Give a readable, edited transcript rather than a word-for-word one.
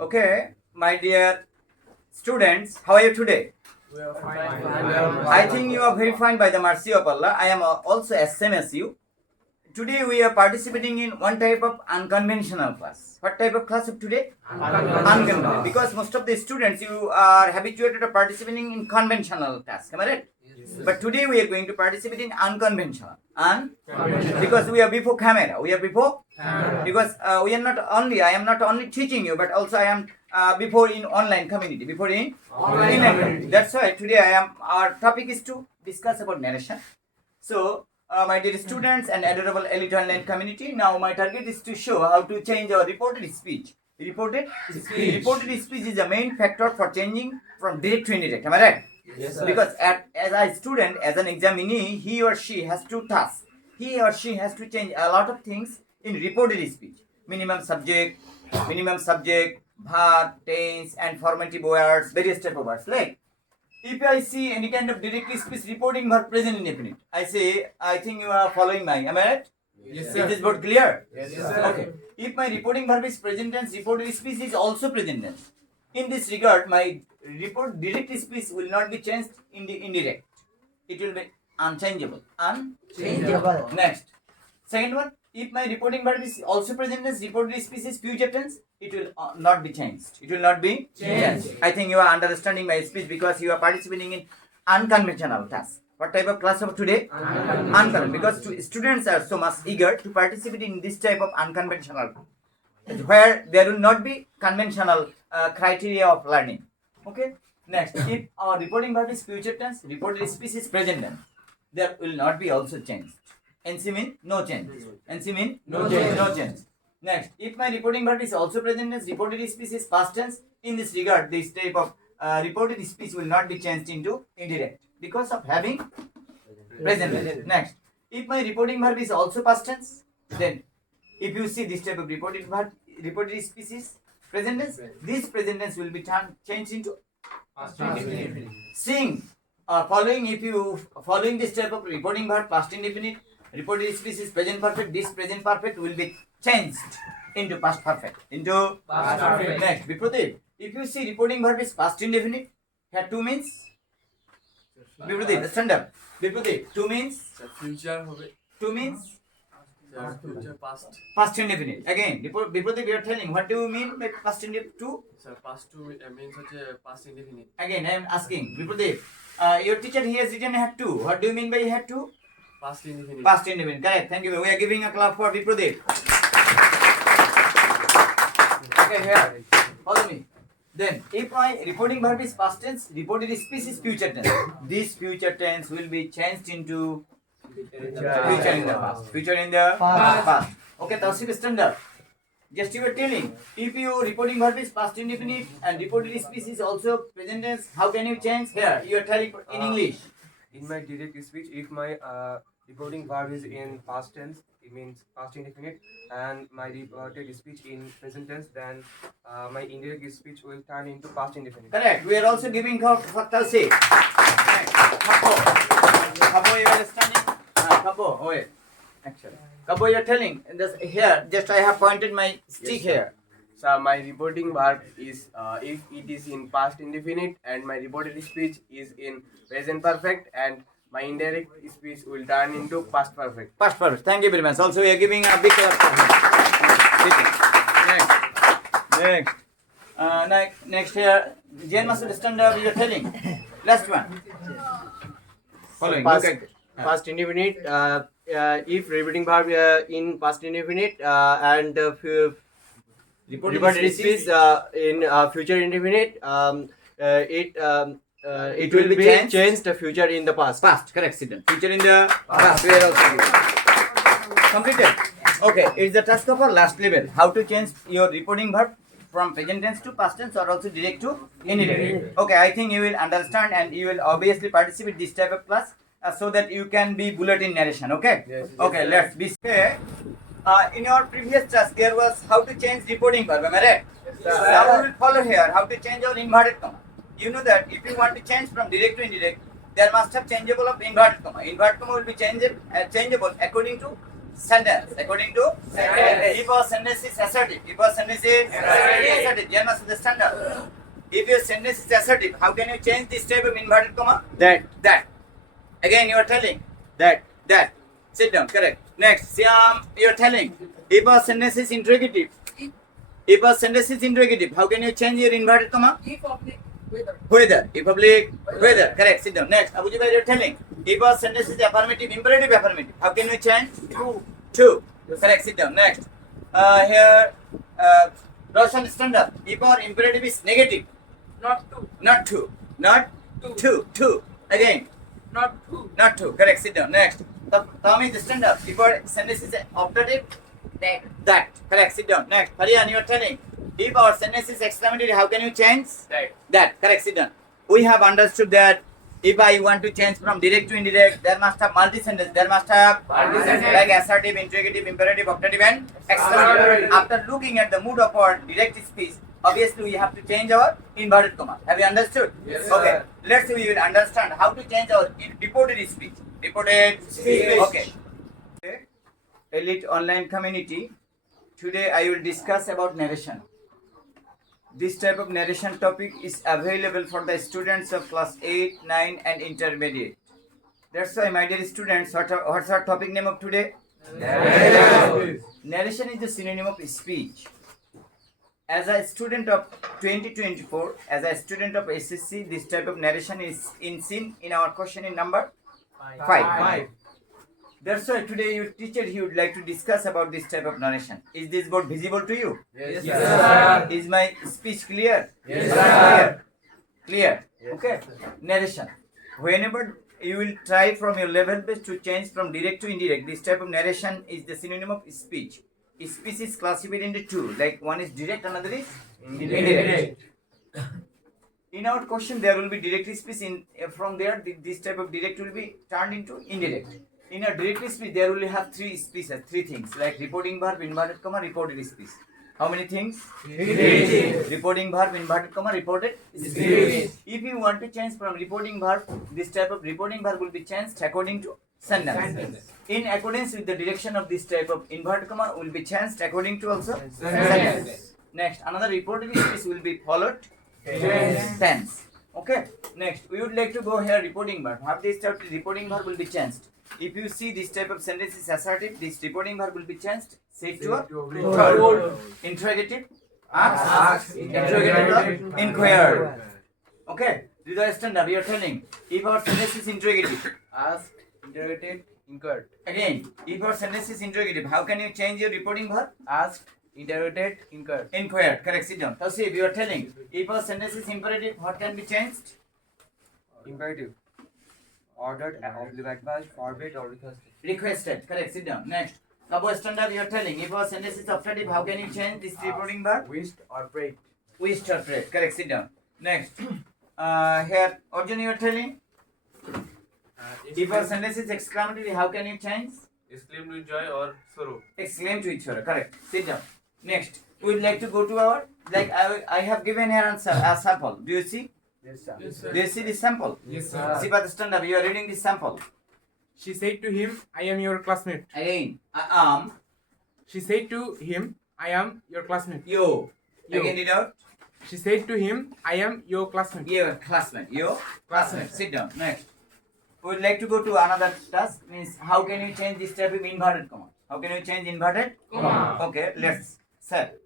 Okay, my dear students, how are you today? We are fine. I think you are very fine by the mercy of Allah. I am also as same as you. Today we are participating in one type of unconventional class. What type of class of today? Unconventional. Because most of the students, you are habituated of participating in conventional tasks. Am I right? Yes. But today we are going to participate in unconventional. Because we are before camera. We are before because we are not only, I am not only teaching you, but also I am before in online community, before in online community. That's why today our topic is to discuss about narration. So my dear students and adorable elite online community, now my target is to show how to change our reported speech. Reported speech is the main factor for changing from direct to indirect. Am I right? Yes, sir. Because as a student, as an examinee, he or she has two tasks. He or she has to change a lot of things in reported speech. Minimum subject, verb, tense, and formative words, various type of words. Like, if I see any kind of direct speech reporting verb present indefinite, I say, I think you are following my, am I right? Yes, Is this word clear? Yes, sir. Okay. If my reporting verb is present tense, reported speech is also present tense. In this regard, my direct speech will not be changed in the indirect. It will be unchangeable. Next. Second one, if my reporting verb is also present tense, reported speech is future tense, it will not be changed. It will not be changed. I think you are understanding my speech because you are participating in unconventional tasks. What type of class of today? Unconventional. Because students are so much eager to participate in this type of unconventional, where there will not be conventional criteria of learning. Okay. Next, if our reporting verb is future tense, reported speech is present tense, there will not be also changed. NC mean no change. NC mean No change. No change. Next, if my reporting verb is also present tense, reported speech is past tense. In this regard, this type of reported speech will not be changed into indirect because of having present tense. Next, if my reporting verb is also past tense, then if you see this type of reported verb, reported speech is present tense, this present tense will be changed into sing. Following this type of reporting verb, past indefinite, reported speech is present perfect. This present perfect will be changed into past perfect. Next, Vipradeep, if you see reporting verb is past indefinite, here two means. Vipradeep, stand up. Vipradeep, two means. Future হবে Two means future past. past indefinite. Again, Vipradeep, you are telling what do you mean by past indefinite? Two. Sir, past to means হচ্ছে past indefinite. Again, I am asking Vipradeep. Your teacher he has written had two. What do you mean by had two? Past indefinite. Past indefinite. Correct. Thank you. We are giving a clap for Vipradeep. Okay, here. Follow me. Then, if my reporting verb is past tense, reported speech is future tense. This future tense will be changed into future in the past. Future in the past. Okay, Tausif, stand up. Just you were telling, if your reporting verb is past indefinite and reported speech is also present tense, how can you change? Here, you are telling in English. In my direct speech, if my reporting verb is in past tense, it means past indefinite, and my reported speech in present tense, then my indirect speech will turn into past indefinite. Correct. We are also giving for Tausif. Kabo, you are standing. Kabo, wait. Actually, Kabo, you are telling. Here, just I have pointed my stick here. So my reporting verb is if it is in past indefinite and my reported speech is in present perfect and my indirect speech will turn into past perfect. Past perfect. Thank you very much. Also, we are giving a big clap for him. Next here, Jane must stand up. You are telling. Last one. Following. Past indefinite. If repeating verb in past indefinite and reported speech in future indefinite, it will be changed the future in the past. Past. Correct. Sit. Future in the past. We are also giving. Completed. Okay. It's the task of our last level. How to change your reporting verb from present tense to past tense or also direct to indirect. Okay. I think you will understand and you will obviously participate this type of class so that you can be bullet in narration. Okay. Yes. Okay. Let's be fair. In your previous task, there was how to change reporting verb. Am I right? Yes, Now we will follow here how to change our inverted comma. You know that if you want to change from direct to indirect, there must have changeable of inverted comma. Inverted comma will be changeable according to sentence. According to sentence. If our sentence is assertive, if our sentence is assertive, you must understand that. If your sentence is assertive, how can you change this type of inverted comma? That. Again, you are telling that. Sit down. Correct. Next, Siam, you are telling. If our sentence is interrogative, how can you change your inverted comma? Whether. If public, whether. Correct. Sit down. Next, Abuji, you are telling. If our sentence is affirmative, imperative, how can you change? To. Correct. Sit down. Next, here, Roshan, stand up. If our imperative is negative, not to. Again, not to. Correct. Sit down. Next, Tommy, stand up. If our sentence is optative, that. Correct. Sit down. Next, Harian, you are telling. If our sentence is exclamatory, how can you change? That. Correct. Sit down. We have understood that if I want to change from direct to indirect, there must have multi-sentence. Like assertive, interrogative, imperative, optative, and exclamatory. After looking at the mood of our direct speech, obviously we have to change our inverted comma. Have you understood? Yes, Okay. sir. Let's see, we will understand how to change our reported speech. Okay. Elite online community. Today I will discuss about narration. This type of narration topic is available for the students of class 8, 9 and intermediate. That's why, my dear students, what's our topic name of today? Narration is the synonym of speech. As a student of 2024, as a student of SSC, this type of narration is seen in our question in number 5. That's why today your teacher, he would like to discuss about this type of narration. Is this board visible to you? Yes, sir. Is my speech clear? Yes, sir. Clear. Okay. Narration. Whenever you will try from your level base to change from direct to indirect, this type of narration is the synonym of speech. Speech is classified into two. Like one is direct, another is indirect. In our question, there will be direct speech. From there, this type of direct will be turned into indirect. In a direct speech, there will have three things like reporting verb, inverted comma, reported speech. How many things? 3. Reporting verb, inverted comma, reported speech. If you want to change from reporting verb, this type of reporting verb will be changed according to sentence. In accordance with the direction of this type of inverted comma will be changed according to also sentence. Next, another reported speech will be followed tense. Okay. Next, we would like to go here reporting verb. Have this type of reporting verb will be changed. If you see this type of sentence is assertive, this reporting verb will be changed. Said to a third. Interrogative, ask, interrogative, inquire. Okay. This is the standard. We are telling. If our sentence is interrogative, Asked, interrogated, inquired. again, if our sentence is interrogative, how can you change your reporting verb? Asked, interrogated, inquired. Inquired. Correct. Sit down. Now see, we are telling. If our sentence is imperative, what can be changed? Imperative. Ordered, oblique advised, forbid, or requested. Requested. Correct. Sit down. Next. Now, standard, you are telling. If our sentence is optative, how can you change this reporting verb? Wished or prayed. Wished or prayed. Correct. Sit down. Next. Here, Arjun, you are telling. If our sentence is exclamatory, how can you change? Exclaim with joy or sorrow. Exclaim to each other. Correct. Sit down. Next. We would like to go to our, like I have given here a sample. Do you see? Yes, sir. Yes, sir. Do you see this sample? Yes, sir. See by the standard, you are reading this sample. She said to him, I am your classmate. Again, I am She said to him, I am your classmate. you. You. Again, read out. She said to him, I am your classmate. Your classmate. Your classmate. Sit down. Next. We would like to go to another task. Means how can you change this type of inverted comma? How can you change inverted comma? Okay, let's set.